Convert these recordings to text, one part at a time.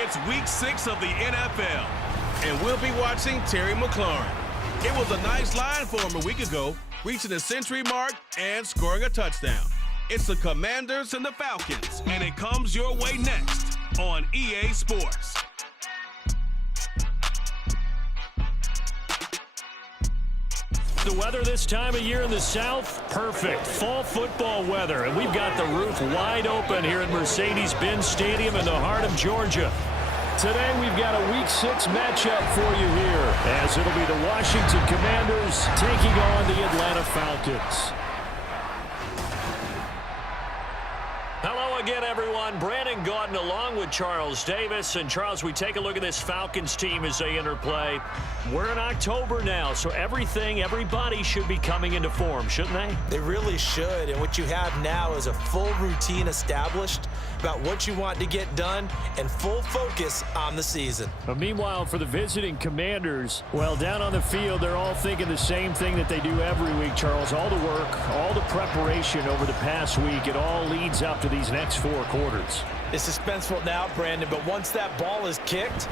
It's week 6 of the NFL, and we'll be watching Terry McLaurin. It was a nice line for him a week ago, reaching the century mark and scoring a touchdown. It's the Commanders and the Falcons, and it comes your way next on EA Sports. The weather this time of year in the South, perfect. Fall football weather, and we've got the roof wide open here at Mercedes-Benz Stadium in the heart of Georgia. Today we've got a Week 6 matchup for you here, as it'll be the Washington Commanders taking on the Atlanta Falcons. Hello again, everyone. Brandon Gaudin along with Charles Davis. And, Charles, we take a look at this Falcons team as they interplay. We're in October now, so everybody should be coming into form, shouldn't they? They really should. And what you have now is a full routine established about what you want to get done and full focus on the season. But meanwhile, for the visiting Commanders, well, down on the field, they're all thinking the same thing that they do every week, Charles. All the work, all the preparation over the past week, it all leads up to these next 4 quarters. It's suspenseful now, Brandon, but once that ball is kicked,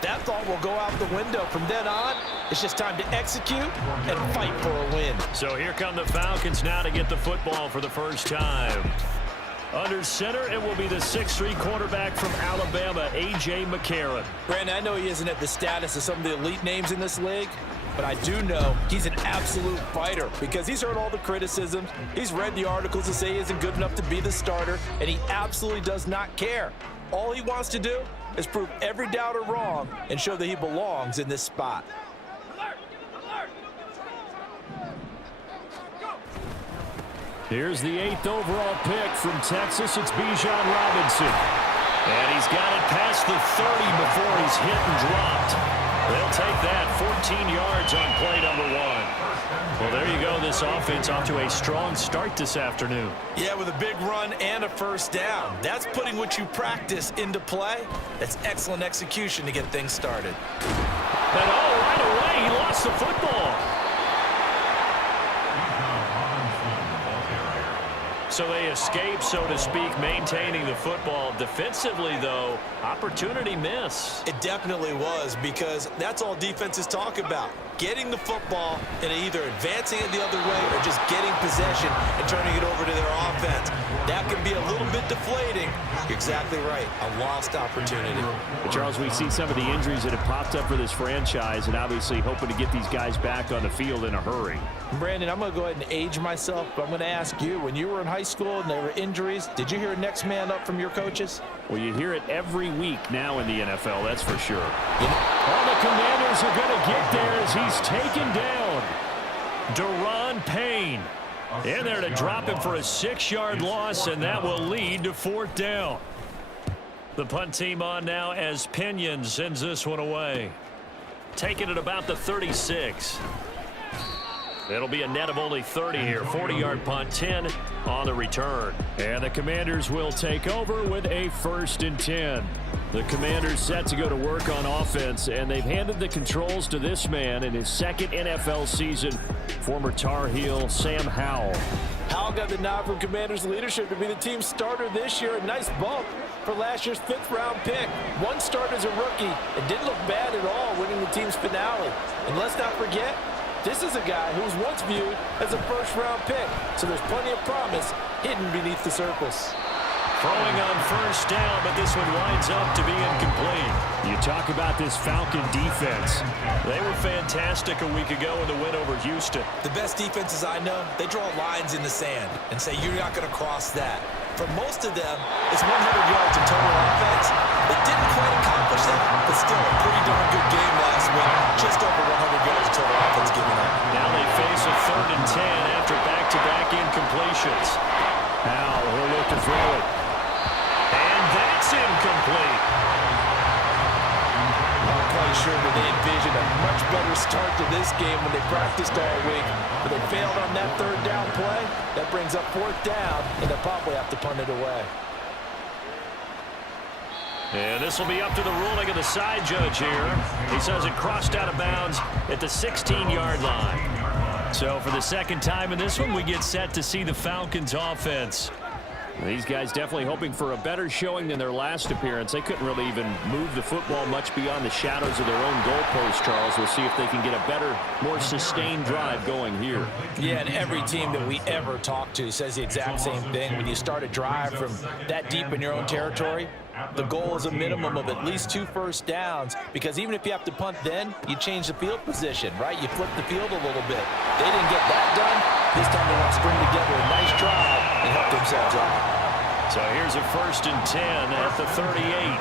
that thought will go out the window. From then on, it's just time to execute and fight for a win. So here come the Falcons now to get the football for the first time. Under center, it will be the 6'3" quarterback from Alabama, A.J. McCarron. Brandon, I know he isn't at the status of some of the elite names in this league, but I do know he's an absolute fighter because he's heard all the criticisms. He's read the articles that say he isn't good enough to be the starter, and he absolutely does not care. All he wants to do is prove every doubter wrong and show that he belongs in this spot. Here's the 8th overall pick from Texas. It's Bijan Robinson. And he's got it past the 30 before he's hit and dropped. They'll take that 14 yards on play number 1. Well, there you go. This offense off to a strong start this afternoon. Yeah, with a big run and a first down. That's putting what you practice into play. That's excellent execution to get things started. And right away, he lost the football. So they escape, so to speak, maintaining the football. Defensively, though, opportunity miss. It definitely was, because that's all defenses talk about. Getting the football and either advancing it the other way or just getting possession and turning it over to their offense. That can be a little bit deflating. You're exactly right. A lost opportunity. But Charles, we see some of the injuries that have popped up for this franchise, and obviously hoping to get these guys back on the field in a hurry. Brandon, I'm going to go ahead and age myself, but I'm going to ask you, when you were in high school and there were injuries, did you hear next man up from your coaches? Well, you hear it every week now in the NFL, that's for sure. All the Commanders are going to get there as he's taken down. Daron Payne in there to drop him for a 6-yard loss, and that will lead to 4th down. The punt team on now as Pinion sends this one away. Taking it about the 36. It'll be a net of only 30 here. 40-yard punt, 10 on the return. And the Commanders will take over with a 1st and 10. The Commanders set to go to work on offense, and they've handed the controls to this man in his 2nd NFL season, former Tar Heel Sam Howell. Howell got the nod from Commanders leadership to be the team starter this year. A nice bump for last year's 5th-round pick. One start as a rookie and didn't look bad at all, winning the team's finale. And let's not forget, this is a guy who was once viewed as a 1st-round pick, so there's plenty of promise hidden beneath the surface. Throwing on 1st down, but this one winds up to be incomplete. You talk about this Falcon defense. They were fantastic a week ago in the win over Houston. The best defenses I know, they draw lines in the sand and say you're not going to cross that. For most of them, it's 100 yards in total offense. They didn't quite accomplish that, but still a pretty darn good game last week. Just over 100 yards in total offense given up. Now they face a 3rd and 10 after back-to-back incompletions. Now he'll look to throw it. And that's incomplete. I'm quite sure that they envisioned a much better start to this game when they practiced all week. But they failed on that 3rd down play. That brings up 4th down, and they'll probably have to punt it away. And this will be up to the ruling of the side judge here. He says it crossed out of bounds at the 16-yard line. So for the 2nd time in this one, we get set to see the Falcons offense. These guys definitely hoping for a better showing than their last appearance. They couldn't really even move the football much beyond the shadows of their own goalpost, Charles. We'll see if they can get a better, more sustained drive going here. Yeah, and every team that we ever talk to says the exact same thing. When you start a drive from that deep in your own territory, the goal is a minimum of at least 2 first downs, because even if you have to punt then, you change the field position, right? You flip the field a little bit. They didn't get that done. This time they want to string together a nice drive and help themselves out. So here's a 1st and 10 at the 38.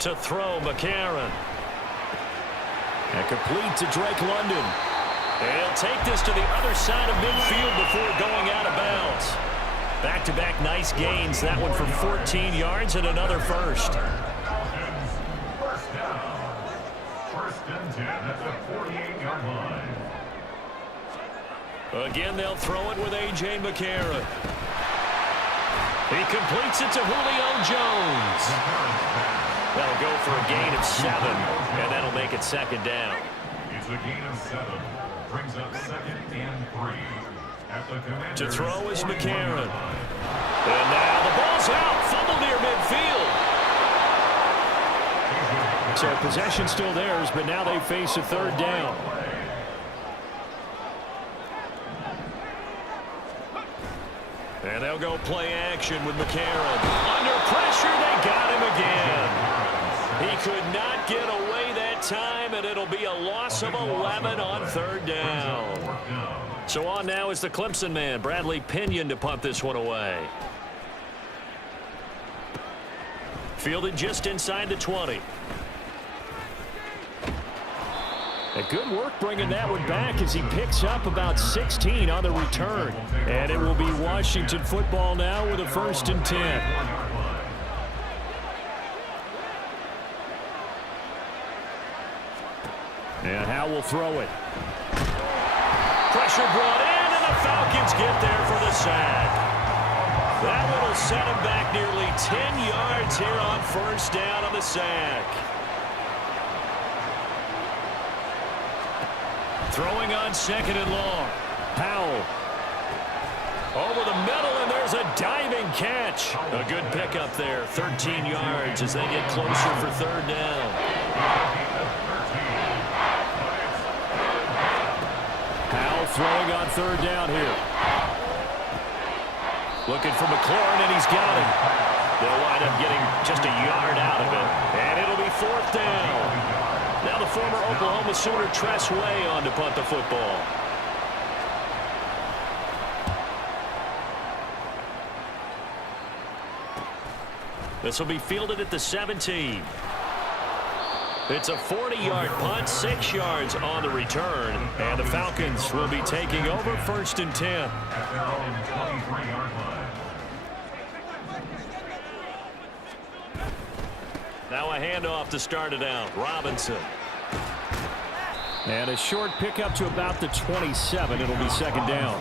To throw, McCarron. And complete to Drake London. And he'll take this to the other side of midfield before going out of bounds. Back-to-back nice gains. That one for 14 yards and another first. Again, they'll throw it with A.J. McCarron. He completes it to Julio Jones. That'll go for a gain of 7, and that'll make it 2nd down. It's a gain of 7. Brings up 2nd and 3. At the Commander's to throw is McCarron. And now the ball's out. Fumble near midfield. So possession still theirs, but now they face a 3rd down. And they'll go play action with McCarron. Under pressure, they got him again. He could not get away that time, and it'll be a loss of 11 on 3rd down. So on now is the Clemson man, Bradley Pinion, to punt this one away. Fielded just inside the 20. A good work bringing that one back as he picks up about 16 on the return. And it will be Washington football now with a 1st and 10. And Howe will throw it. Pressure brought in, and the Falcons get there for the sack. That one will set him back nearly 10 yards here on 1st down on the sack. Throwing on 2nd and long. Powell. Over the middle, and there's a diving catch. A good pickup there. 13 yards as they get closer for 3rd down. Powell throwing on 3rd down here. Looking for McLaurin, and he's got him. They'll wind up getting just a yard out of it. And it'll be 4th down. Now the former Oklahoma Sooner Tress Way on to punt the football. This will be fielded at the 17. It's a 40-yard punt, 6 yards on the return. And the Falcons will be taking over 1st and 10. Now a handoff to start it out. Robinson. And a short pickup to about the 27. It'll be 2nd down.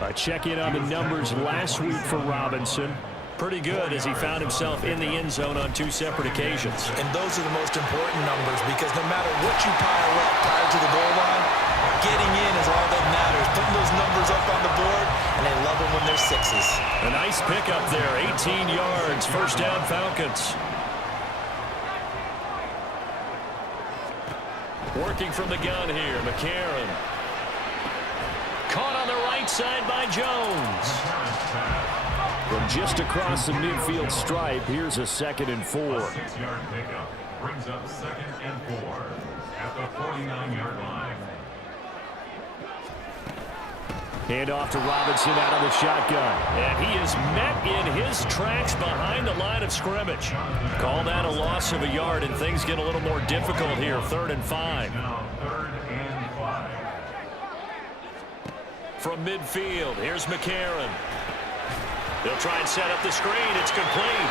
A check-in on the numbers last week for Robinson. Pretty good as he found himself in the end zone on 2 separate occasions. And those are the most important numbers, because no matter what you pile up prior to the goal line, getting in is all that matters. Putting those numbers up on the board, and they love them when they're 6s. A nice pickup there. 18 yards. 1st down Falcons. Working from the gun here, McCarron. Caught on the right side by Jones. From just across the midfield stripe, here's a 2nd and 4. 6-yard pickup brings up 2nd and 4 at the 49-yard line. Handoff to Robinson out of the shotgun. And he is met in his tracks behind the line of scrimmage. Call that a loss of a yard, and things get a little more difficult here. 3rd and 5. Now 3rd and 5. From midfield, here's McCarron. They'll try and set up the screen. It's complete.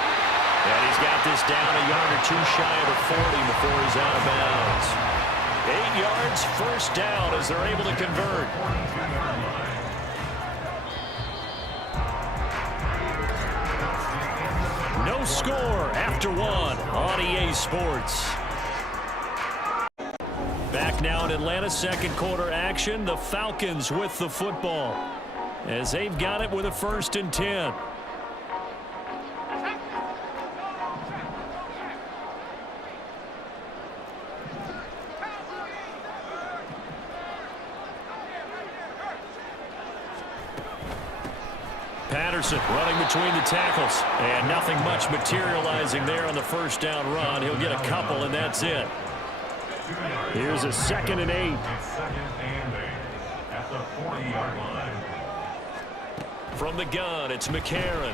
And he's got this down a yard or 2 shy of the 40 before he's out of bounds. 8 yards, 1st down as they're able to convert. No score after 1 on EA Sports. Back Back now in Atlanta, second quarter action. The Falcons with the football as they've got it with a 1st and 10. Patterson running between the tackles. And nothing much materializing there on the 1st down run. He'll get a couple, and that's it. Here's a 2nd and 8. Second and 8 at the 40-yard line. From the gun, it's McCarron.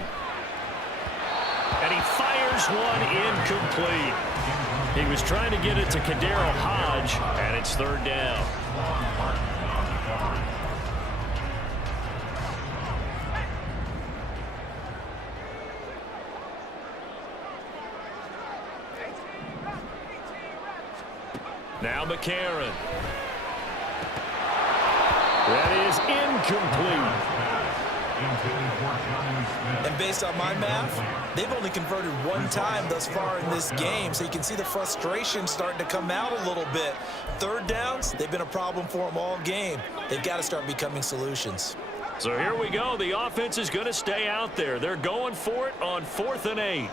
And he fires one incomplete. He was trying to get it to Kadero Hodge, and it's 3rd down. Now McCarron. That is incomplete. And based on my math, they've only converted one time thus far in this game, so you can see the frustration starting to come out a little bit. 3rd downs, they've been a problem for them all game. They've got to start becoming solutions. So here we go. The offense is going to stay out there. They're going for it on 4th and 8.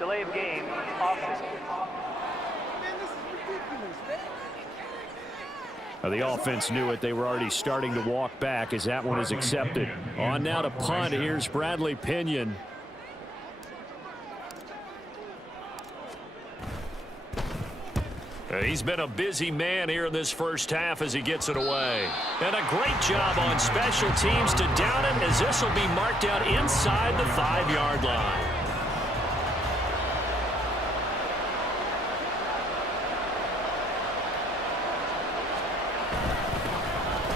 Delay of game, offense. The offense knew it. They were already starting to walk back as that one is accepted. On now to punt. Here's Bradley Pinion. He's been a busy man here in this 1st half as he gets it away. And a great job on special teams to down him as this will be marked out inside the 5-yard line.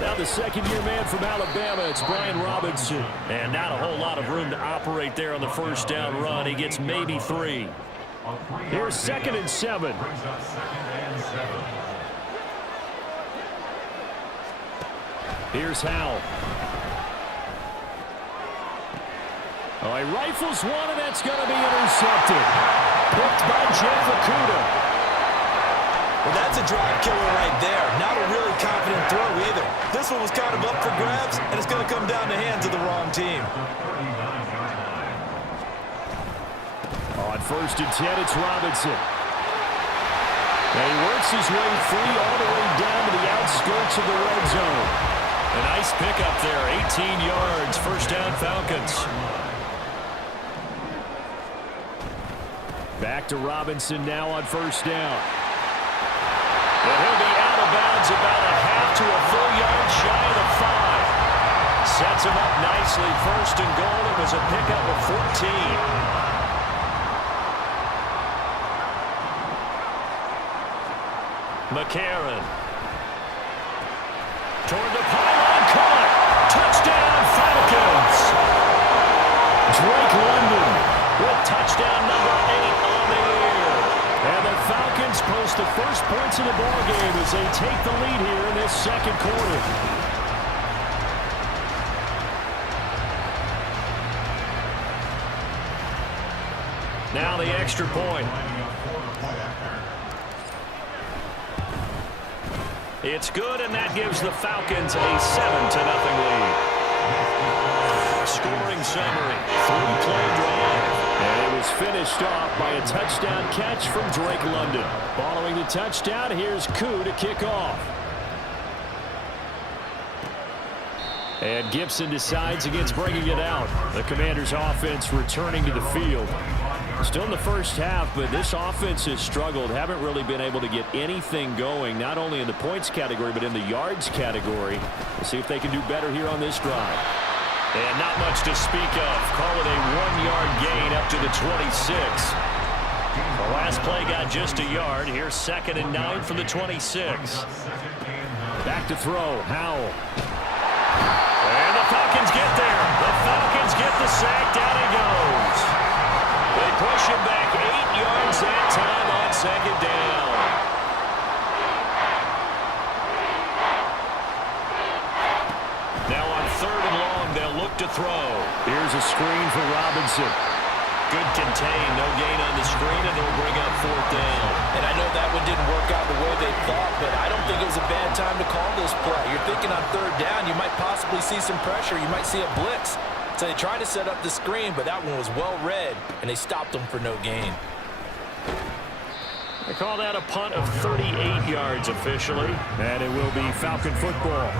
Now the 2nd-year man from Alabama, it's Brian Robinson. And not a whole lot of room to operate there on the 1st down run. He gets maybe 3. Here's 2nd and 7. Here's Howell. Oh, he rifles one, and that's going to be intercepted. Picked by Jeff Okudah. Well, that's a drive killer right there. Not a really confident throw either. This one was kind of up for grabs, and it's going to come down the hands of the wrong team. On 1st and 10, it's Robinson. And he works his way free all the way down to the outskirts of the red zone. A nice pickup there, 18 yards, 1st down Falcons. Back to Robinson now on 1st down. And he'll be out of bounds about a half to a full yard shy of the 5. Sets him up nicely, 1st and goal. It was a pickup of 14. McCarron. Toward the pylon, caught. Touchdown, Falcons. Drake London with touchdown number 8 on the year. And the Falcons post the first points of the ballgame as they take the lead here in this 2nd quarter. Now the extra point. It's good, and that gives the Falcons a 7-0 lead. Scoring summary, 3-play drive. And it was finished off by a touchdown catch from Drake London. Following the touchdown, here's Koo to kick off. And Gibson decides against bringing it out. The Commanders' offense returning to the field. Still in the 1st half, but this offense has struggled. Haven't really been able to get anything going, not only in the points category, but in the yards category. We'll see if they can do better here on this drive. And not much to speak of. Call it a 1-yard gain up to the 26. The last play got just a yard. Here's 2nd and 9 from the 26. Back to throw, Howell. And the Falcons get there. The Falcons get the the sack. Down he goes. They push him back 8 yards that time on second down. Now on third and long, they'll look to throw. Here's a screen for Robinson. Good contain, no gain on the screen, and they'll bring up fourth down. And I know that one didn't work out the way they thought, but I don't think it was a bad time to call this play. You're thinking on third down, you might possibly see some pressure. You might see a blitz. So they tried to set up the screen, but that one was well read, and they stopped them for no gain. They call that a punt of 38 yards officially. And it will be Falcon football.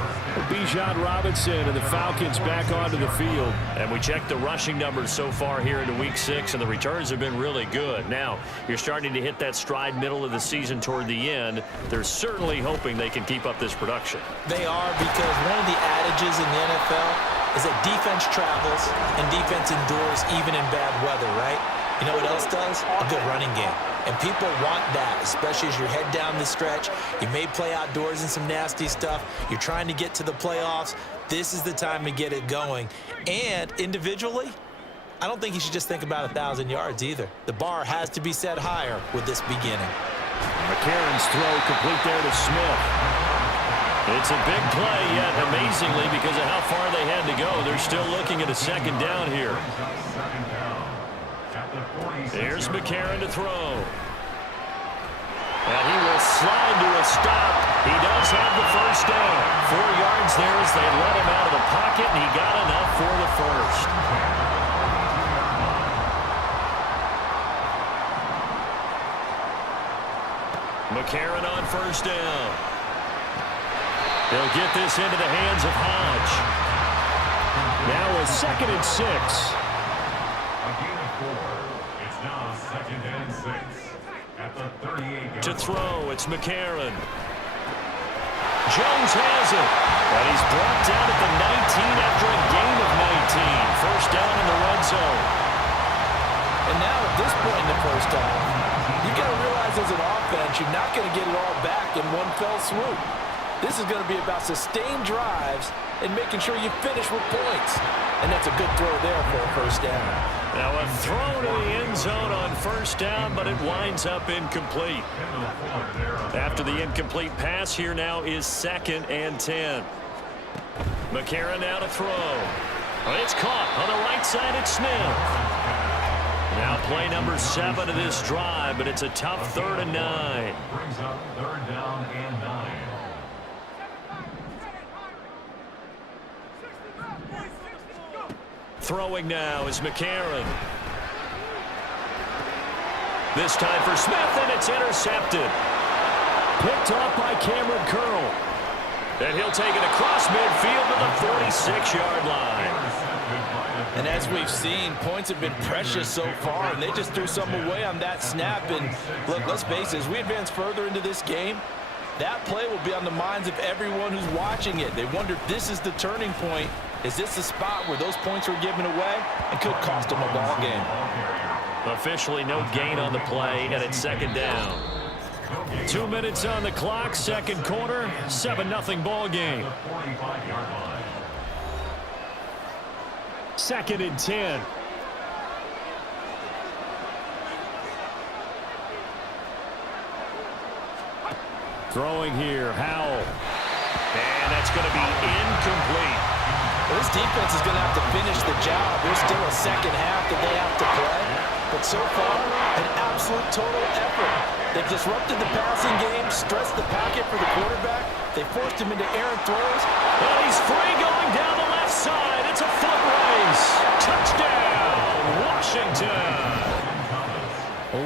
Bijan Robinson and the Falcons back onto the field. And we checked the rushing numbers so far here into Week 6, and the returns have been really good. Now, you're starting to hit that stride middle of the season toward the end. They're certainly hoping they can keep up this production. They are, because one of the adages in the NFL is that defense travels and defense endures even in bad weather, right? You know what else does? A good running game. And people want that, especially as you head down the stretch. You may play outdoors in some nasty stuff. You're trying to get to the playoffs. This is the time to get it going. And individually, I don't think you should just think about 1,000 yards either. The bar has to be set higher with this beginning. McCarron's throw complete there to Smith. It's a big play, yet amazingly, because of how far they had to go, they're still looking at a second down here. Here's McCarron to throw. And he will slide to a stop. He does have the first down. 4 yards there as they let him out of the pocket, and he got enough for the first. McCarron on first down. They'll get this into the hands of Hodge. Now a 2nd and 6. To throw, it's McCarron. Jones has it. And he's brought down at the 19 after a gain of 19. First down in the red zone. And now at this point in the first half, you've got to realize as an offense, you're not going to get it all back in one fell swoop. This is going to be about sustained drives and making sure you finish with points. And that's a good throw there for a first down. Now a throw to the end zone on first down, but it winds up incomplete. After the incomplete pass, here now is 2nd and 10. McCarron now to throw. It's caught on the right side at Smith. Now play number 7 of this drive, but it's a tough 3rd and 9. Brings up 3rd down and 9. Throwing now is McCarron. This time for Smith, and it's intercepted. Picked off by Cameron Curl. And he'll take it across midfield to the 46-yard line. And as we've seen, points have been precious so far, and they just threw some away on that snap. And look, let's face it, as we advance further into this game, that play will be on the minds of everyone who's watching it. They wonder if this is the turning point. Is this the spot where those points were given away and could cost them a ball game? Officially no gain on the play, and it's 2nd down. 2 minutes on the clock, 2nd quarter, 7-0 ball game. 2nd and 10. Throwing here, Howell. And that's going to be incomplete. Well, this defense is going to have to finish the job. There's still a second half that they have to play. But so far, an absolute total effort. They've disrupted the passing game, stressed the pocket for the quarterback. They forced him into errant throws. And he's free going down the left side. It's a foot race. Touchdown, Washington.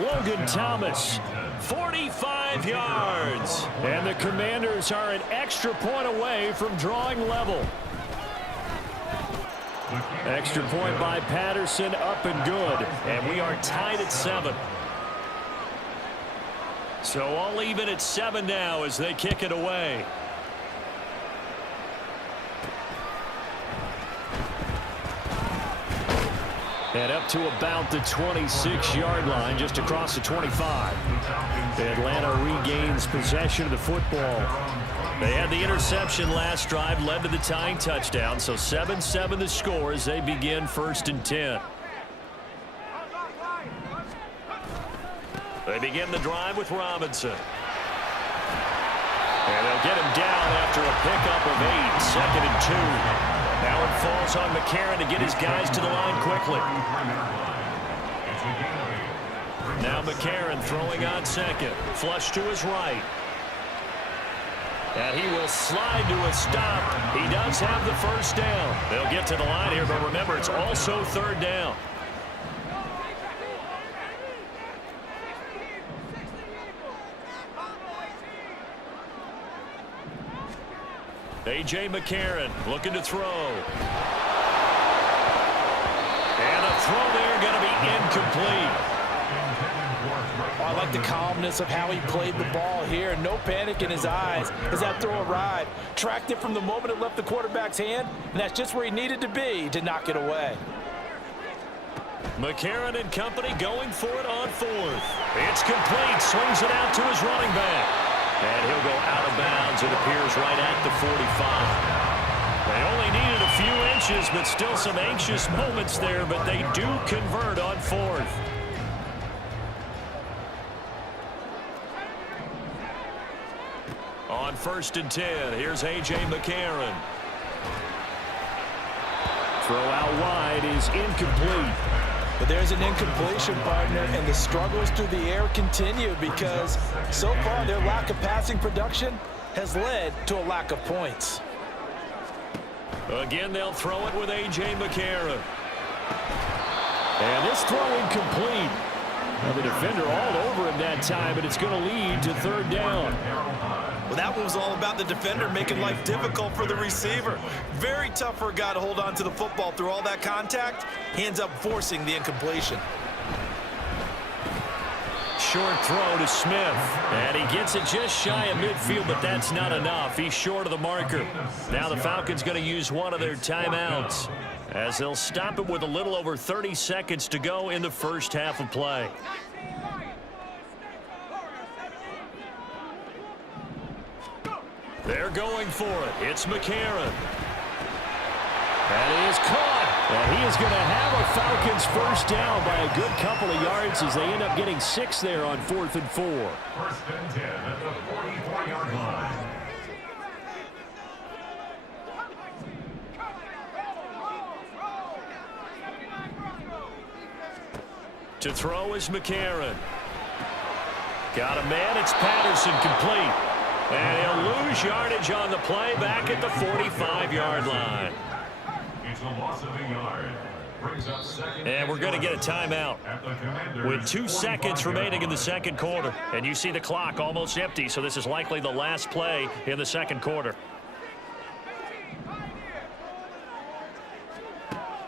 Logan Thomas, 45 yards. And the Commanders are an extra point away from drawing level. Extra point by Patterson, up and good. And we are tied at 7. So all even at 7 now as they kick it away. And up to about the 26-yard line, just across the 25. Atlanta regains possession of the football. They had the interception last drive, led to the tying touchdown, so 7-7 the score as they begin 1st and 10. They begin the drive with Robinson. And they'll get him down after a pickup of 8, 2nd and 2. Now it falls on McCarron to get his guys to the line quickly. Now McCarron throwing on 2nd. Flush to his right. And he will slide to a stop. He does have the 1st down. They'll get to the line here, but remember, it's also 3rd down. A.J. McCarron looking to throw. And a throw there going to be incomplete. Oh, I like the calmness of how he played the ball here. No panic in his eyes as that throw arrived. Tracked it from the moment it left the quarterback's hand, and that's just where he needed to be to knock it away. McCarron and company going for it on 4th. It's complete. Swings it out to his running back. And he'll go out of bounds. It appears right at the 45. They only needed a few inches, but still some anxious moments there, but they do convert on 4th. On 1st and 10, here's A.J. McCarron. Throw out wide is incomplete. But there's an incompletion, partner, and the struggles through the air continue because so far their lack of passing production has led to a lack of points. Again, they'll throw it with A.J. McCarron. And this throw incomplete. Now the defender all over him that time, but it's going to lead to 3rd down. Well, that one was all about the defender making life difficult for the receiver. Very tough for a guy to hold on to the football through all that contact. He ends up forcing the incompletion. Short throw to Smith. And he gets it just shy of midfield, but that's not enough. He's short of the marker. Now the Falcons going to use one of their timeouts as they'll stop it with a little over 30 seconds to go in the 1st half of play. They're going for it. It's McCarron. That is caught. And he is going to have a Falcons 1st down by a good couple of yards as they end up getting 6 there on 4th and 4. 1st and 10 at the 44-yard line. To throw is McCarron. Got a man. It's Patterson complete. And he'll lose yardage on the play back at the 45-yard line. It's a loss of a yard. Brings up 2nd. And we're going to get a timeout with 2 seconds remaining in the 2nd quarter. And you see the clock almost empty, so this is likely the last play in the 2nd quarter.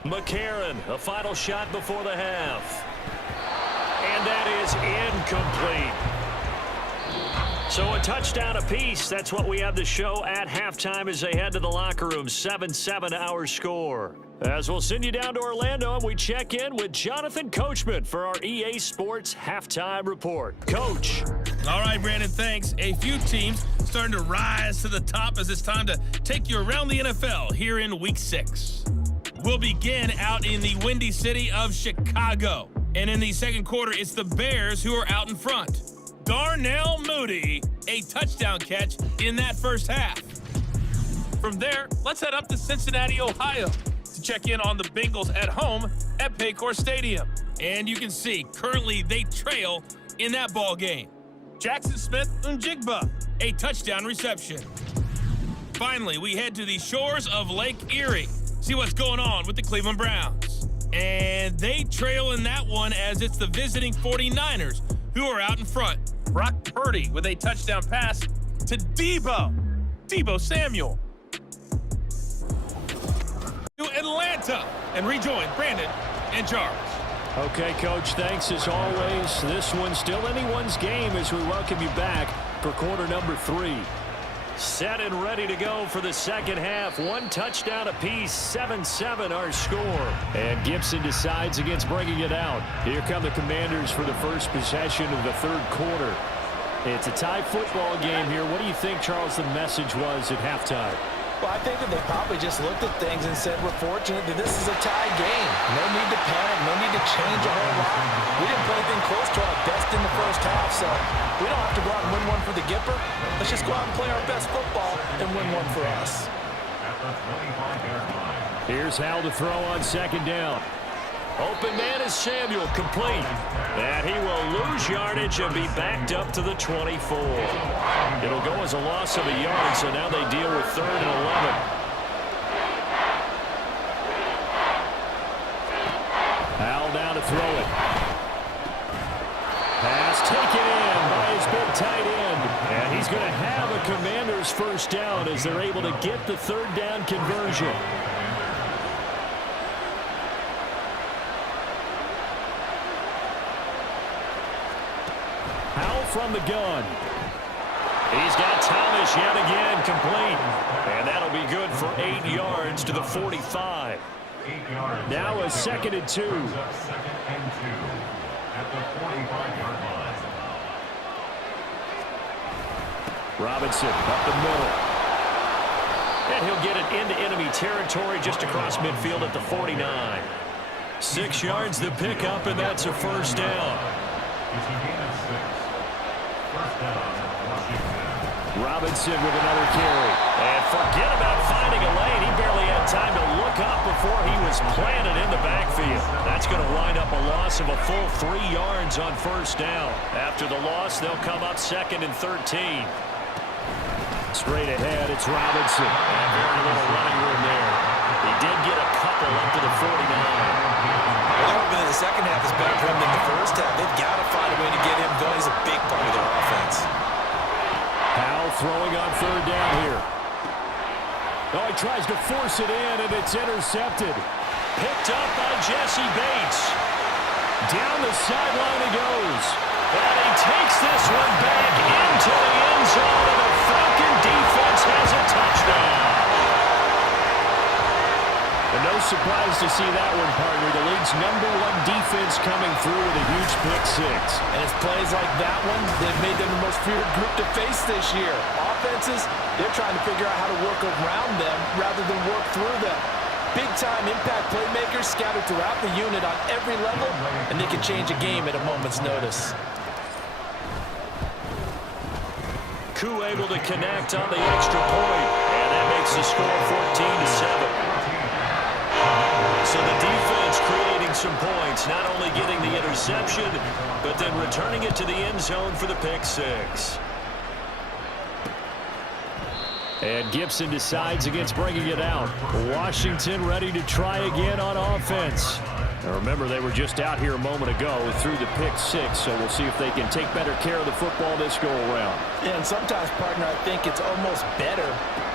McCarron, a final shot before the half. And that is incomplete. So a touchdown apiece. That's what we have to show at halftime as they head to the locker room. 7-7 our score. As we'll send you down to Orlando, and we check in with Jonathan Coachman for our EA Sports Halftime Report. Coach. All right, Brandon, thanks. A few teams starting to rise to the top as it's time to take you around the NFL here in Week 6. We'll begin out in the windy city of Chicago. And in the 2nd quarter, it's the Bears who are out in front. Darnell Mooney, a touchdown catch in that 1st half. From there, let's head up to Cincinnati, Ohio to check in on the Bengals at home at Paycor Stadium. And you can see, currently they trail in that ball game. Jackson Smith-Njigba, a touchdown reception. Finally, we head to the shores of Lake Erie, see what's going on with the Cleveland Browns. And they trail in that one as it's the visiting 49ers who are out in front. Brock Purdy with a touchdown pass to Deebo Samuel. To Atlanta and rejoin Brandon and Charles. Okay, Coach, thanks as always. This one's still anyone's game as we welcome you back for quarter number 3. Set and ready to go for the 2nd half. 1 touchdown apiece, 7-7 our score. And Gibson decides against bringing it out. Here come the Commanders for the first possession of the 3rd quarter. It's a tie football game here. What do you think, Charles, the message was at halftime? Well, I think that they probably just looked at things and said, we're fortunate that this is a tie game. No need to panic. No need to change a whole lot. We didn't play anything close to our best in the first half, so we don't have to go out and win one for the Gipper. Let's just go out and play our best football and win one for us. At the 25-yard line. Here's Hal to throw on second down. Open man is Samuel, complete. And he will lose yardage and be backed up to the 24. It'll go as a loss of a yard, so now they deal with 3rd and 11. Hal down to throw it. Pass taken in by his big tight end. And he's going to have a Commander's first down as they're able to get the 3rd down conversion. From the gun. He's got Thomas yet again complete. And that'll be good for 8 yards to the 45. 8 yards. Now a 2nd and 2. Brings up 2nd and 2 at the 45-yard line. Robinson up the middle. And he'll get it into enemy territory just across midfield at the 49. 6 yards the pickup, and that's a first down. It's a gain of 6. First down, Washington. Robinson with another carry. And forget about finding a lane. He barely had time to look up before he was planted in the backfield. That's going to wind up a loss of a full 3 yards on first down. After the loss, they'll come up 2nd and 13. Straight ahead, it's Robinson. And very little running room there. He did get a couple up to the 49. Well, hoping that the second half is better for him than the first half. They've got to find a way to get him going. He's a big part of their offense. Powell throwing on 3rd down here. Oh, he tries to force it in, and it's intercepted. Picked up by Jesse Bates. Down the sideline he goes. And he takes this one back into the end zone, and the Falcon defense has a touchdown. And no surprise to see that one, partner. The league's #1 defense coming through with a huge pick 6. And it's plays like that one they've made them the most feared group to face this year. Offenses, they're trying to figure out how to work around them rather than work through them. Big-time impact playmakers scattered throughout the unit on every level, and they can change a game at a moment's notice. Koo able to connect on the extra point, and that makes the score 14-7. So the defense creating some points, not only getting the interception, but then returning it to the end zone for the pick 6. And Gibson decides against bringing it out. Washington ready to try again on offense. Now remember, they were just out here a moment ago through the pick 6, so we'll see if they can take better care of the football this go around. Yeah, and sometimes, partner, I think it's almost better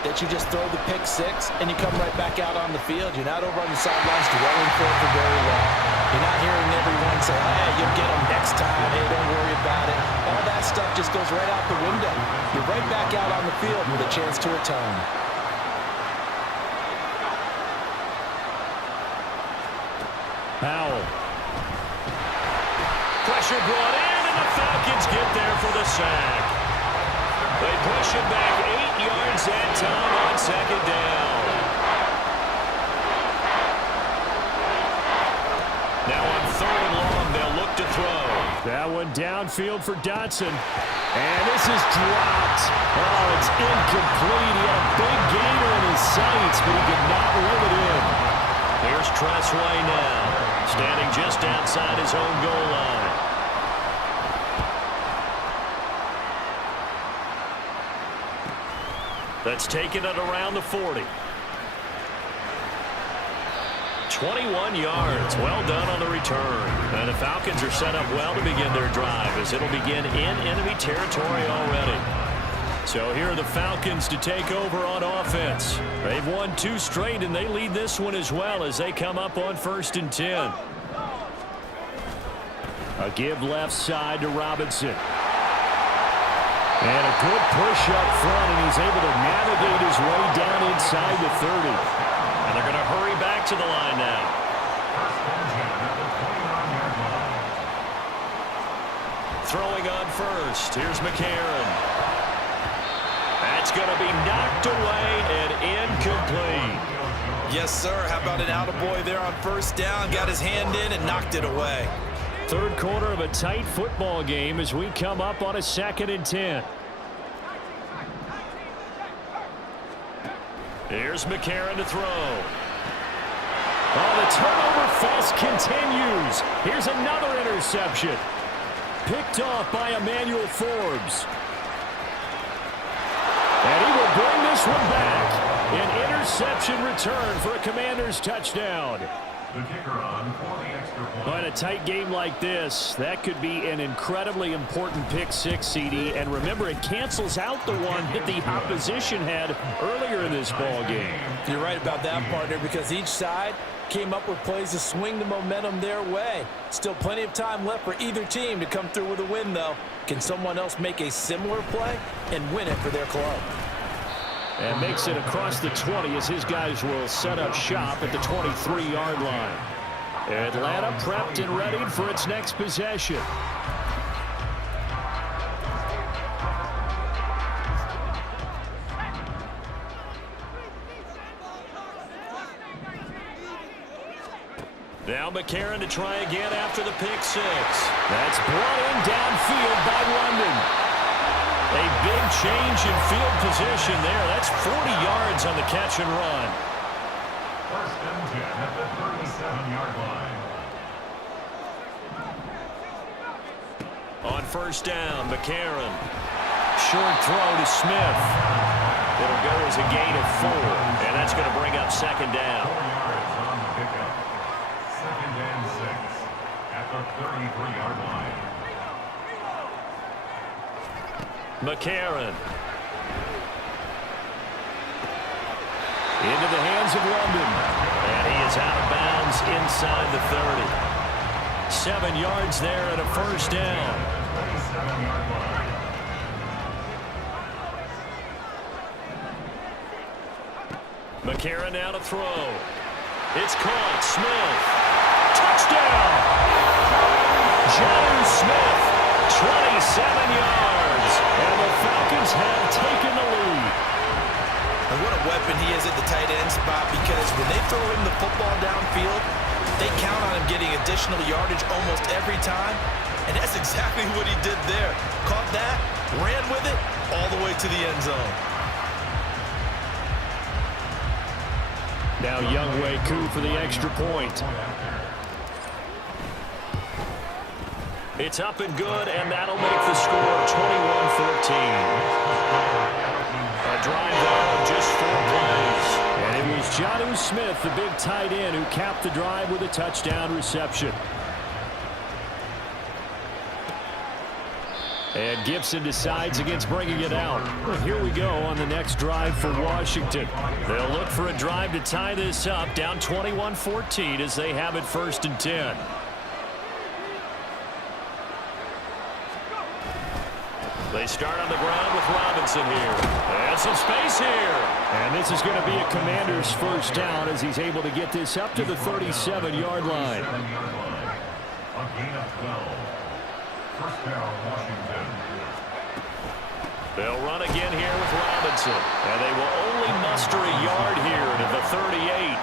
that you just throw the pick 6 and you come right back out on the field. You're not over on the sidelines dwelling for very long. You're not hearing everyone say, hey, you'll get them next time. Hey, don't worry about it. All that stuff just goes right out the window. You're right back out on the field with a chance to return. Powell. Pressure brought in, and the Falcons get there for the sack. They push it back 8 yards that time on 2nd down. Now on 3rd and long, they'll look to throw. That one downfield for Dotson. And this is dropped. Oh, it's incomplete. He had a big gainer in his sights, but he could not reel it in. Here's Tressway now, standing just outside his own goal line. That's taken it around the 40. 21 yards. Well done on the return. And the Falcons are set up well to begin their drive as it'll begin in enemy territory already. So here are the Falcons to take over on offense. They've won 2 straight, and they lead this one as well as they come up on 1st and 10. A give left side to Robinson. And a good push up front, and he's able to navigate his way down inside the 30. And they're going to hurry back to the line now. throwing on first. Here's McCarron. That's going to be knocked away and incomplete. Yes, sir. How about an attaboy there on first down? Got his hand in and knocked it away. Third quarter of a tight football game as we come up on a 2nd and 10. Here's McCarron to throw. Oh, the turnover fest continues. Here's another interception. Picked off by Emmanuel Forbes. And he will bring this one back. An interception return for a Commanders touchdown. The kicker on for the extra point. In a tight game like this, that could be an incredibly important pick six, CD. And remember, it cancels out the one that the opposition had earlier in this ball game. You're right about that, partner, because each side came up with plays to swing the momentum their way. Still plenty of time left for either team to come through with a win, though. Can someone else make a similar play and win it for their club? And makes it across the 20 as his guys will set up shop at the 23-yard line. Atlanta prepped and readied for its next possession. Now McCarron to try again after the pick six. That's brought in downfield by London. A big change in field position there. That's 40 yards on the catch and run. First and 10 at the 37-yard line. On first down, McCarron. Short throw to Smith. It'll go as a gain of 4, and that's going to bring up 2nd down. 4 yards on the pickup. 2nd and 6 at the 33-yard line. McCarron. Into the hands of London. And he is out of bounds inside the 30. 7 yards there and a first down. 27-yard line. McCarron now to throw. It's caught. Smith. Touchdown! Jonnu Smith, 27 yards. And the Falcons have taken the lead. And what a weapon he is at the tight end spot, because when they throw him the football downfield, they count on him getting additional yardage almost every time. And that's exactly what he did there. Caught that, ran with it, all the way to the end zone. Now Younghoe Koo for the extra point. It's up and good, and that'll make the score 21-14. A drive there of just 4 plays. And it was Jonnu Smith, the big tight end, who capped the drive with a touchdown reception. And Gibson decides against bringing it out. Well, here we go on the next drive for Washington. They'll look for a drive to tie this up, down 21-14 as they have it 1st and 10. They start on the ground with Robinson here. And some space here. And this is going to be a Commander's first down as he's able to get this up to the 37-yard line. A gain of 12. First down, Washington. They'll run again here with Robinson. And they will only muster a yard here to the 38.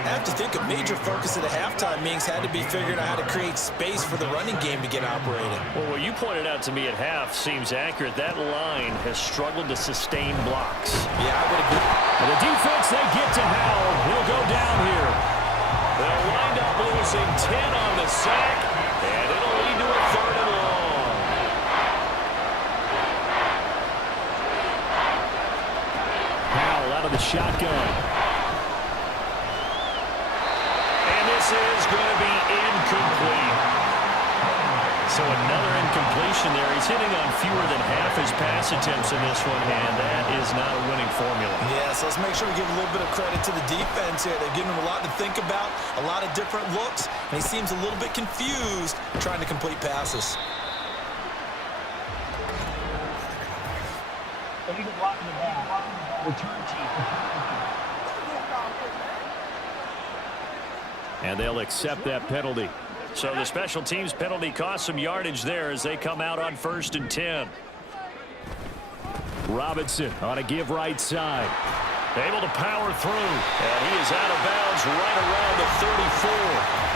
I have to think a major focus of the halftime meetings had to be figuring out how to create space for the running game to get operating. Well, what you pointed out to me at half seems accurate. That line has struggled to sustain blocks. Yeah, I would agree. And the defense, they get to Howell. He'll go down here. They'll wind up losing 10 on the sack, and it'll lead to a 3rd and long. Howell out of the shotgun. Is going to be incomplete. So another incompletion there. He's hitting on fewer than half his pass attempts in this one, and that is not a winning formula. Yeah, so let's make sure we give a little bit of credit to the defense here. They're giving him a lot to think about, a lot of different looks, and he seems a little bit confused trying to complete passes. Illegal blocking the ball. Return team. And they'll accept that penalty. So the special teams penalty cost some yardage there as they come out on 1st and 10. Robinson on a give right side. Able to power through. And he is out of bounds right around the 34.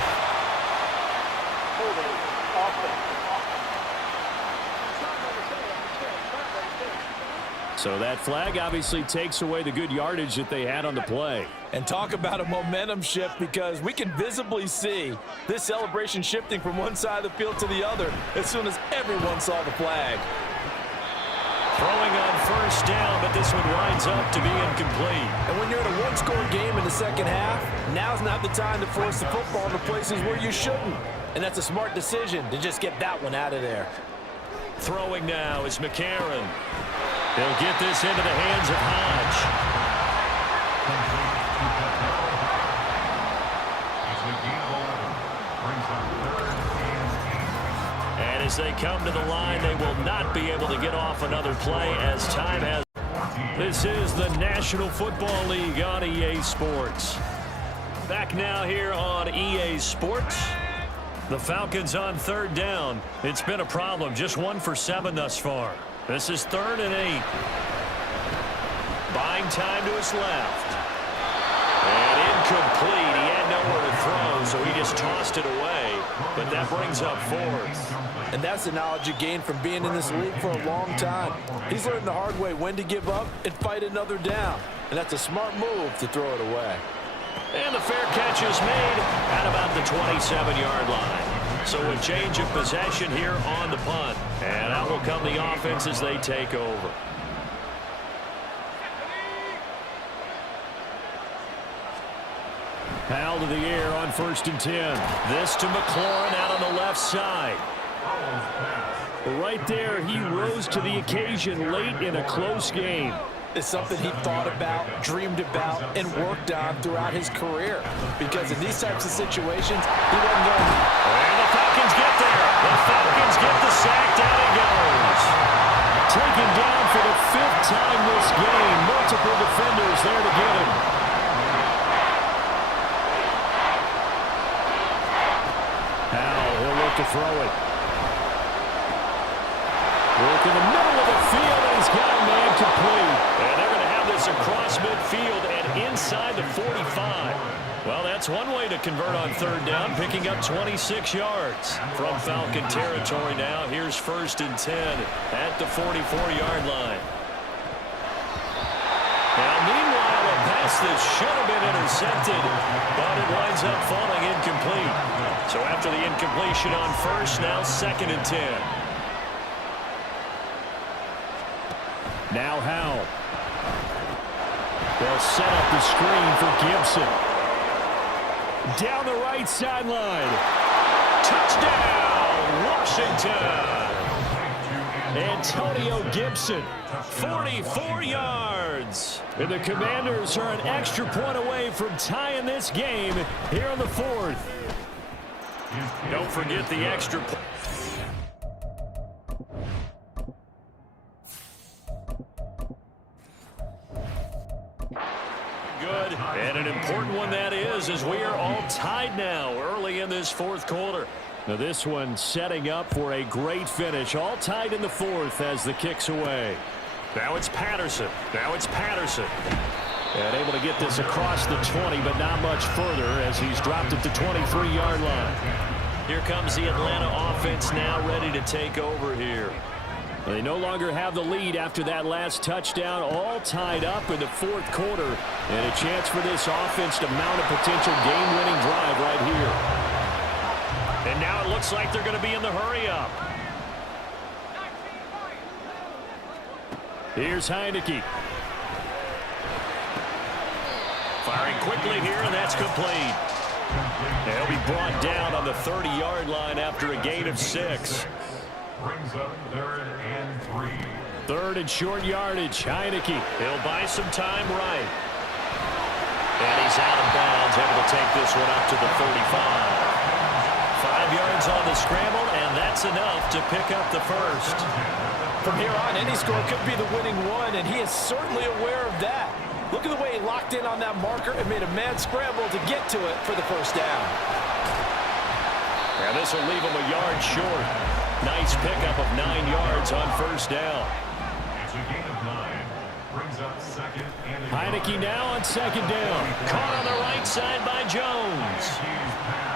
So that flag obviously takes away the good yardage that they had on the play. And talk about a momentum shift, because we can visibly see this celebration shifting from one side of the field to the other as soon as everyone saw the flag. Throwing on 1st down, but this one winds up to be incomplete. And when you're in a one-score game in the second half, now's not the time to force the football into places where you shouldn't. And that's a smart decision to just get that one out of there. Throwing now is McCarron. He'll get this into the hands of Hodge. And as they come to the line, they will not be able to get off another play as time has. This is the National Football League on EA Sports. Back now here on EA Sports. The Falcons on 3rd down. It's been a problem. Just 1 for 7 thus far. This is 3rd and 8. Buying time to his left. And incomplete. He had nowhere to throw, so he just tossed it away. But that brings up 4th. And that's the knowledge you gain from being in this league for a long time. He's learned the hard way when to give up and fight another down. And that's a smart move to throw it away. And the fair catch is made at about the 27-yard line. So a change of possession here on the punt. And out will come the offense as they take over. Powell to the air on 1st and 10. This to McLaurin out on the left side. Right there, he rose to the occasion late in a close game. It's something he thought about, dreamed about, and worked on throughout his career. Because in these types of situations, he wasn't going to. And the Falcons get there. The Falcons get the sack. Down he goes. Taken down for the 5th time this game. Multiple defenders there to get him. Now he'll look to throw it. Work in the middle of the field, and he's got a man complete. And they're going to have this across midfield and inside the 45. Well, that's one way to convert on 3rd down, picking up 26 yards. From Falcon territory now, here's 1st and 10 at the 44-yard line. Now, meanwhile, a pass that should have been intercepted, but it winds up falling incomplete. So after the incompletion on 1st, now 2nd and 10. Now Howell. They'll set up the screen for Gibson. Down the right sideline. Touchdown, Washington. Antonio Gibson, 44 yards. And the Commanders are an extra point away from tying this game here on the 4th. Don't forget the extra point. Good, and an important one that is, as we are all tied now early in this 4th quarter. Now this one setting up for a great finish, all tied in the 4th as the kick's away. Now it's Patterson. And able to get this across the 20, but not much further as he's dropped it to 23-yard line. Here comes the Atlanta offense now ready to take over here. They no longer have the lead after that last touchdown, all tied up in the 4th quarter. And a chance for this offense to mount a potential game-winning drive right here. And now it looks like they're going to be in the hurry-up. Here's Heineke. Firing quickly here, and that's complete. He'll be brought down on the 30-yard line after a gain of 6. Brings up 3rd and 3. 3rd and short yardage. Heineke. He'll buy some time right. And he's out of bounds, able to take this one up to the 35. 5 yards on the scramble, and that's enough to pick up the 1st. From here on, any score could be the winning one, and he is certainly aware of that. Look at the way he locked in on that marker and made a mad scramble to get to it for the 1st down. And this will leave him a yard short. Nice pickup of 9 yards on first down. It's a gain of 9. Brings up second and Heineke now on second down. Caught on the right side by Jones.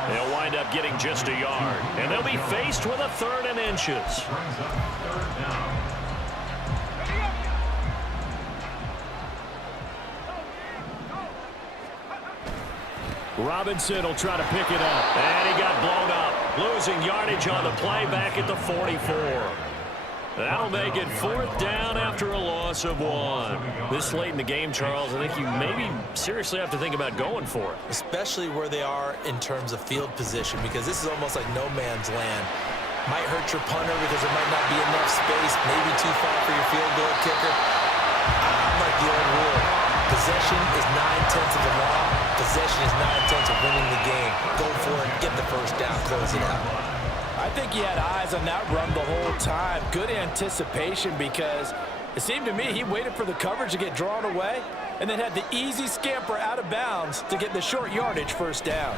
They'll wind up getting just a yard. And they'll be faced with a 3rd and inches. brings up 3rd down. Robinson will try to pick it up. And he got blown up. Losing yardage on the play back at the 44. That'll make it 4th down after a loss of 1. This late in the game, Charles, I think you maybe seriously have to think about going for it. Especially where they are in terms of field position, because this is almost like no man's land. Might hurt your punter because there might not be enough space, maybe too far for your field goal kicker. I'm like the old rule. Possession is 9/10 of the law. Possession is 9/10 of winning the game. Go for it, get the first down, close it out. I think he had eyes on that run the whole time. Good anticipation, because it seemed to me he waited for the coverage to get drawn away and then had the easy scamper out of bounds to get the short yardage first down.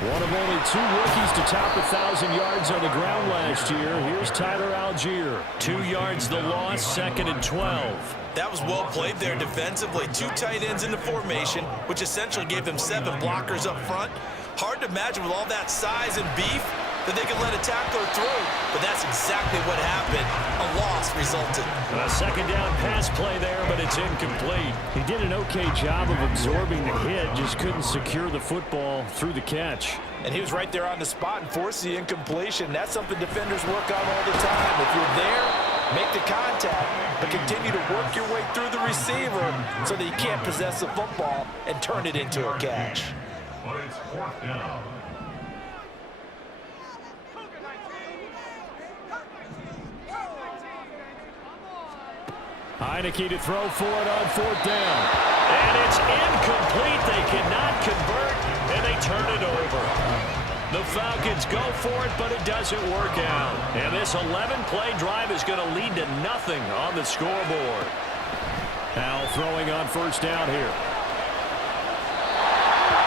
One of only 2 rookies to top 1,000 yards on the ground last year. Here's Tyler Algier. 2 yards the loss, 2nd and 12. That was well played there defensively. 2 tight ends in the formation, which essentially gave them 7 blockers up front. Hard to imagine with all that size and beef that they could let a tackler through, but that's exactly what happened. A loss resulted. A 2nd down pass play there, but it's incomplete. He did an okay job of absorbing the hit, just couldn't secure the football through the catch. And he was right there on the spot and forced the incompletion. That's something defenders work on all the time. If you're there, make the contact, but continue to work your way through the receiver so that you can't possess the football and turn it into a catch. But it's 4th down. Heineke to throw for it on 4th down. And it's incomplete. They cannot convert, and they turn it over. The Falcons go for it, but it doesn't work out. And this 11-play drive is going to lead to nothing on the scoreboard. Now throwing on first down here.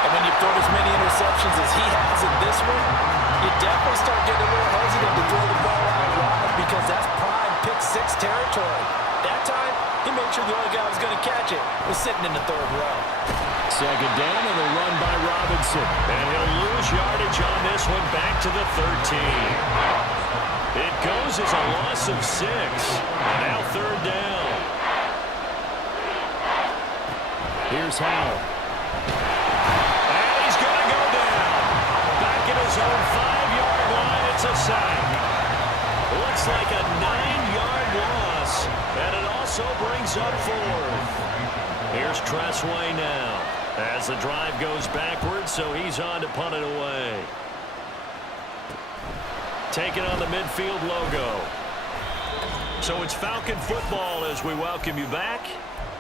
And when you've thrown as many interceptions as he has in this one, you definitely start getting a little hesitant to throw the ball out wide, because that's prime pick-6 territory. That time, he made sure the only guy who was going to catch it was sitting in the 3rd row. 2nd down and a run by Robinson. And he'll lose yardage on this one back to the 13. It goes as a loss of 6. And now 3rd down. Here's Howell. And he's going to go down. Back at his own 5-yard line, it's a sack. Looks like a 9-yard loss. And it also brings up 4th. Here's Tressway now as the drive goes backwards, so he's on to punt it away. Taking on the midfield logo. So it's Falcon football as we welcome you back.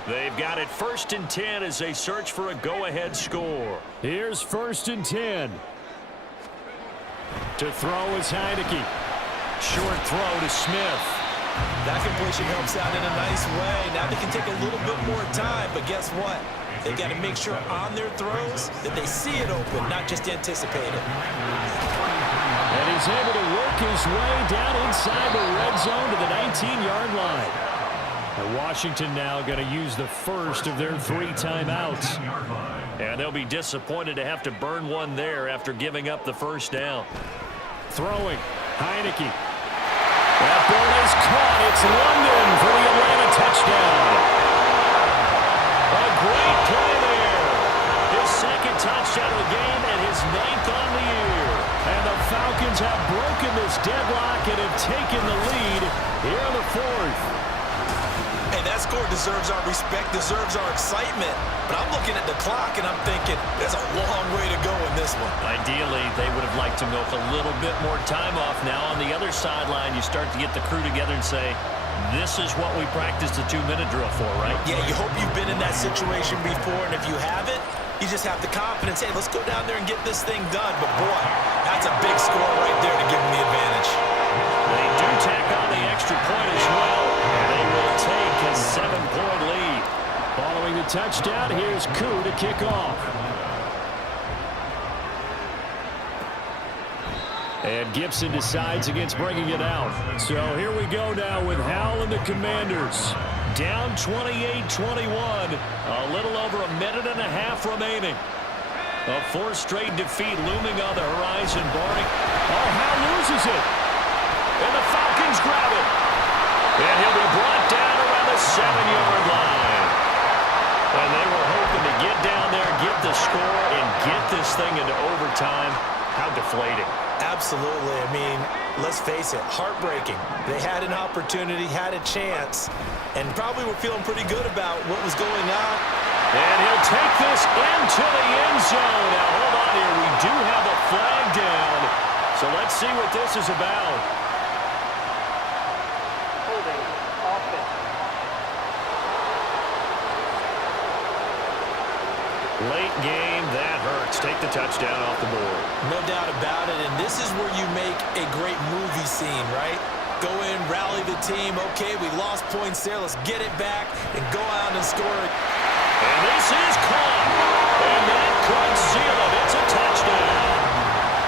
They've got it 1st and 10 as they search for a go-ahead score. Here's 1st and 10. To throw is Heineke. Short throw to Smith. That completion helps out in a nice way. Now they can take a little bit more time, but guess what? They've got to make sure on their throws that they see it open, not just anticipate it. And he's able to work his way down inside the red zone to the 19-yard line. And Washington now going to use the first of their 3 timeouts. And they'll be disappointed to have to burn one there after giving up the first down. Throwing, Heineke. That ball is caught. It's London for the Atlanta touchdown. A great play there. His 2nd touchdown of the game and his 9th on the year. And the Falcons have broken this deadlock and have taken the lead here in the 4th. Hey, that score deserves our respect, deserves our excitement. But I'm looking at the clock and I'm thinking, there's a long way to go in this one. Ideally, they would have liked to milk a little bit more time off. Now on the other sideline, you start to get the crew together and say, this is what we practiced the 2-minute drill for, right? Yeah, you hope you've been in that situation before, and if you haven't, you just have the confidence, hey, let's go down there and get this thing done. But boy, that's a big score right there to give them the advantage. They do tack on the extra point as well. They will take a 7-point lead. Following the touchdown, here's Koo to kick off. And Gibson decides against bringing it out. So here we go now with Howell and the Commanders. Down 28-21. A little over a minute and a half remaining. A fourth straight defeat looming on the horizon, barring. Oh, Howell loses it. And the Falcons grab it. And he'll be brought down around the 7-yard line. And they were hoping to get down there, get the score, and get this thing into overtime. How deflating. Absolutely. I mean, let's face it, heartbreaking. They had an opportunity, had a chance, and probably were feeling pretty good about what was going on. And he'll take this into the end zone. Now, hold on here. We do have a flag down. So let's see what this is about. Holding offense. Late game, that hurts. Take the touchdown off the board. No doubt about it, and this is where you make a great movie scene, right? Go in, rally the team. Okay, we lost points there. Let's get it back and go out and score it. And this is caught. And that could seal it. It's a touchdown.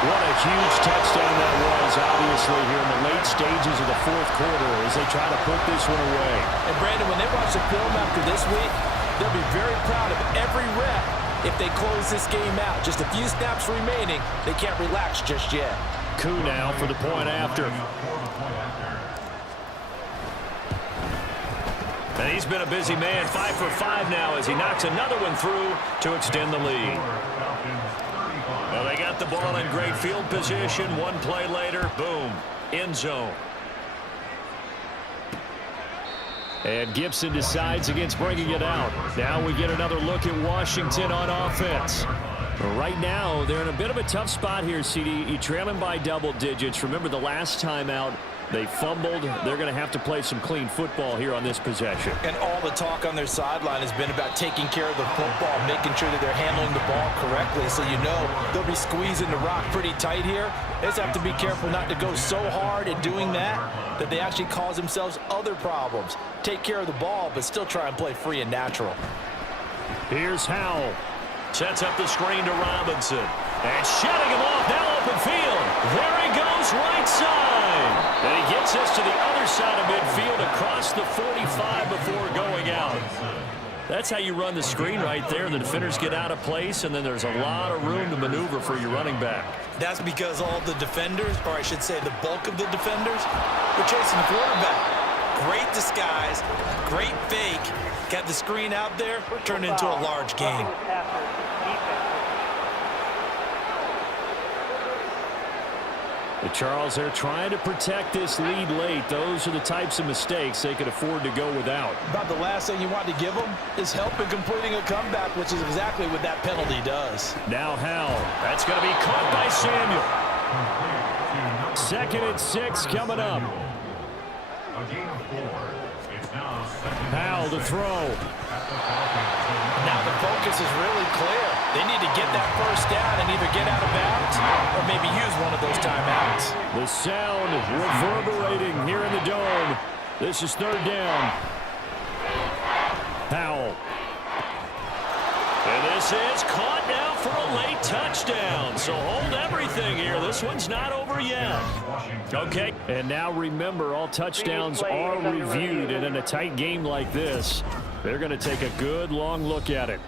What a huge touchdown that was, obviously, here in the late stages of the fourth quarter as they try to put this one away. And, Brandon, when they watch the film after this week, they'll be very proud of every rep if they close this game out. Just a few snaps remaining. They can't relax just yet. Coup now for the point after. And he's been a busy man, 5 for 5 now as he knocks another one through to extend the lead. Well, they got the ball in great field position. One play later, boom, end zone. And Gibson decides against bringing it out. Now we get another look at Washington on offense. Right now, they're in a bit of a tough spot here, CD. You're trailing by double digits. Remember the last time out, they fumbled. They're going to have to play some clean football here on this possession. And all the talk on their sideline has been about taking care of the football, making sure that they're handling the ball correctly. So you know they'll be squeezing the rock pretty tight here. They just have to be careful not to go so hard in doing that they actually cause themselves other problems. Take care of the ball, but still try and play free and natural. Here's Howell. Sets up the screen to Robinson. And shutting him off, now open field. There he goes, right side. And he gets us to the other side of midfield across the 45 before going out. That's how you run the screen right there. The defenders get out of place, and then there's a lot of room to maneuver for your running back. That's because all the defenders, or I should say the bulk of the defenders, were chasing the quarterback. Great disguise, great fake. Got the screen out there, turned into a large gain. The Charles, they're trying to protect this lead late. Those are the types of mistakes they could afford to go without. About the last thing you want to give them is help in completing a comeback, which is exactly what that penalty does. Now Howell. That's going to be caught by Samuel. 2nd and 6 coming up. Howell to throw. Now the focus is really clear. They need to get that first down and either get out of bounds or maybe use one of those timeouts. The sound reverberating here in the dome. This is 3rd down. Howell. And this is caught now for a late touchdown. So hold everything here. This one's not over yet. Okay. And now remember, all touchdowns are reviewed. And in a tight game like this, they're going to take a good long look at it.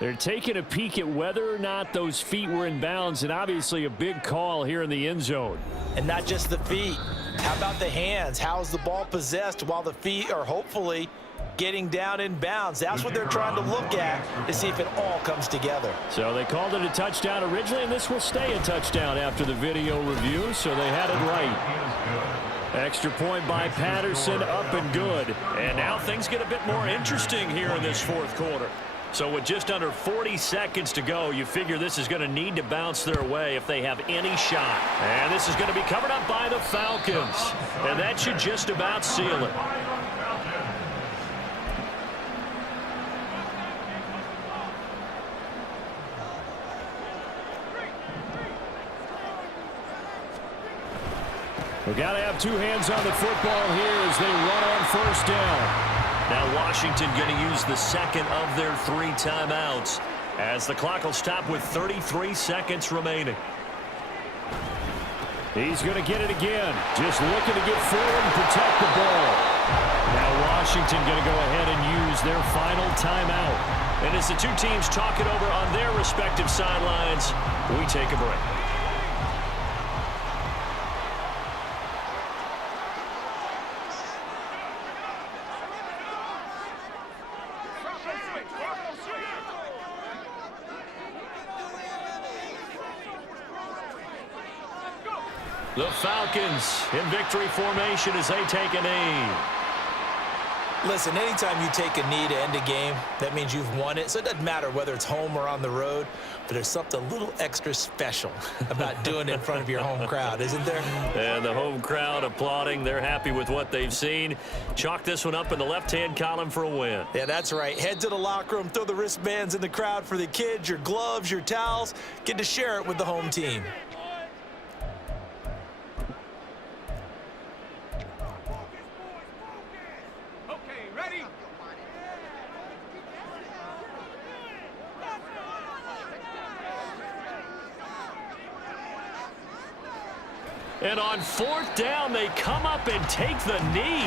They're taking a peek at whether or not those feet were in bounds, and obviously a big call here in the end zone. And not just the feet. How about the hands? How's the ball possessed while the feet are hopefully getting down in bounds? That's what they're trying to look at to see if it all comes together. So they called it a touchdown originally, and this will stay a touchdown after the video review, so they had it right. Extra point by Patterson, up and good. And now things get a bit more interesting here in this 4th quarter. So with just under 40 seconds to go, you figure this is going to need to bounce their way if they have any shot. And this is going to be covered up by the Falcons. And that should just about seal it. We've got to have 2 hands on the football here as they run on 1st down. Now Washington going to use the 2nd of their 3 timeouts. as the clock will stop with 33 seconds remaining. He's going to get it again. Just looking to get forward and protect the ball. Now Washington going to go ahead and use their final timeout. And as the two teams talk it over on their respective sidelines, we take a break. The Falcons in victory formation as they take a knee. Listen, anytime you take a knee to end a game, that means you've won it. So it doesn't matter whether it's home or on the road, but there's something a little extra special about doing it in front of your home crowd, isn't there? And the home crowd applauding. They're happy with what they've seen. Chalk this one up in the left-hand column for a win. Yeah, that's right. Head to the locker room, throw the wristbands in the crowd for the kids, your gloves, your towels. Get to share it with the home team. And on fourth down, they come up and take the knee.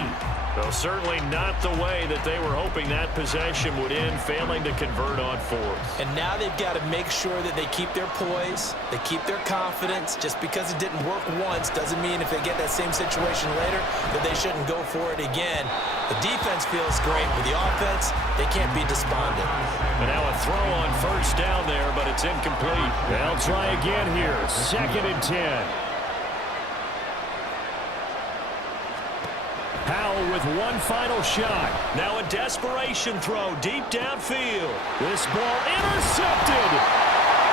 Well, certainly not the way that they were hoping that possession would end, failing to convert on fourth. And now they've got to make sure that they keep their poise, they keep their confidence. Just because it didn't work once doesn't mean if they get that same situation later that they shouldn't go for it again. The defense feels great. With the offense, they can't be despondent. And now a throw on first down there, but it's incomplete. They'll try again here. 2nd and 10. Powell with one final shot. Now a desperation throw deep downfield. This ball intercepted.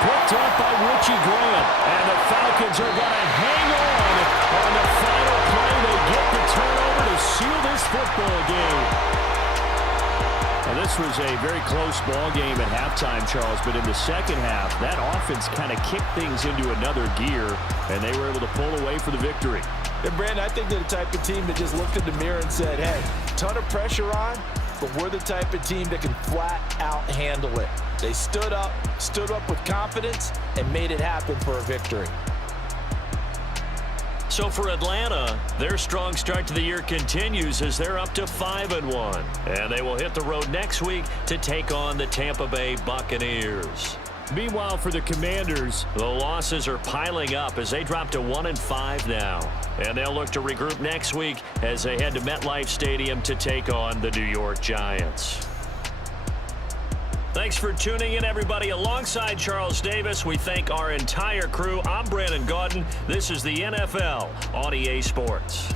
Picked up by Richie Grant. And the Falcons are going to hang on the final play. They get the turnover to seal this football game. Now, this was a very close ball game at halftime, Charles, but in the second half, that offense kind of kicked things into another gear, and they were able to pull away for the victory. And Brandon, I think they're the type of team that just looked in the mirror and said, hey, ton of pressure on, but we're the type of team that can flat out handle it. They stood up with confidence, and made it happen for a victory. So for Atlanta, their strong start to the year continues as they're up to 5-1. And they will hit the road next week to take on the Tampa Bay Buccaneers. Meanwhile, for the Commanders, the losses are piling up as they drop to 1-5 now. And they'll look to regroup next week as they head to MetLife Stadium to take on the New York Giants. Thanks for tuning in, everybody. Alongside Charles Davis, we thank our entire crew. I'm Brandon Gaudin. This is the NFL on EA Sports.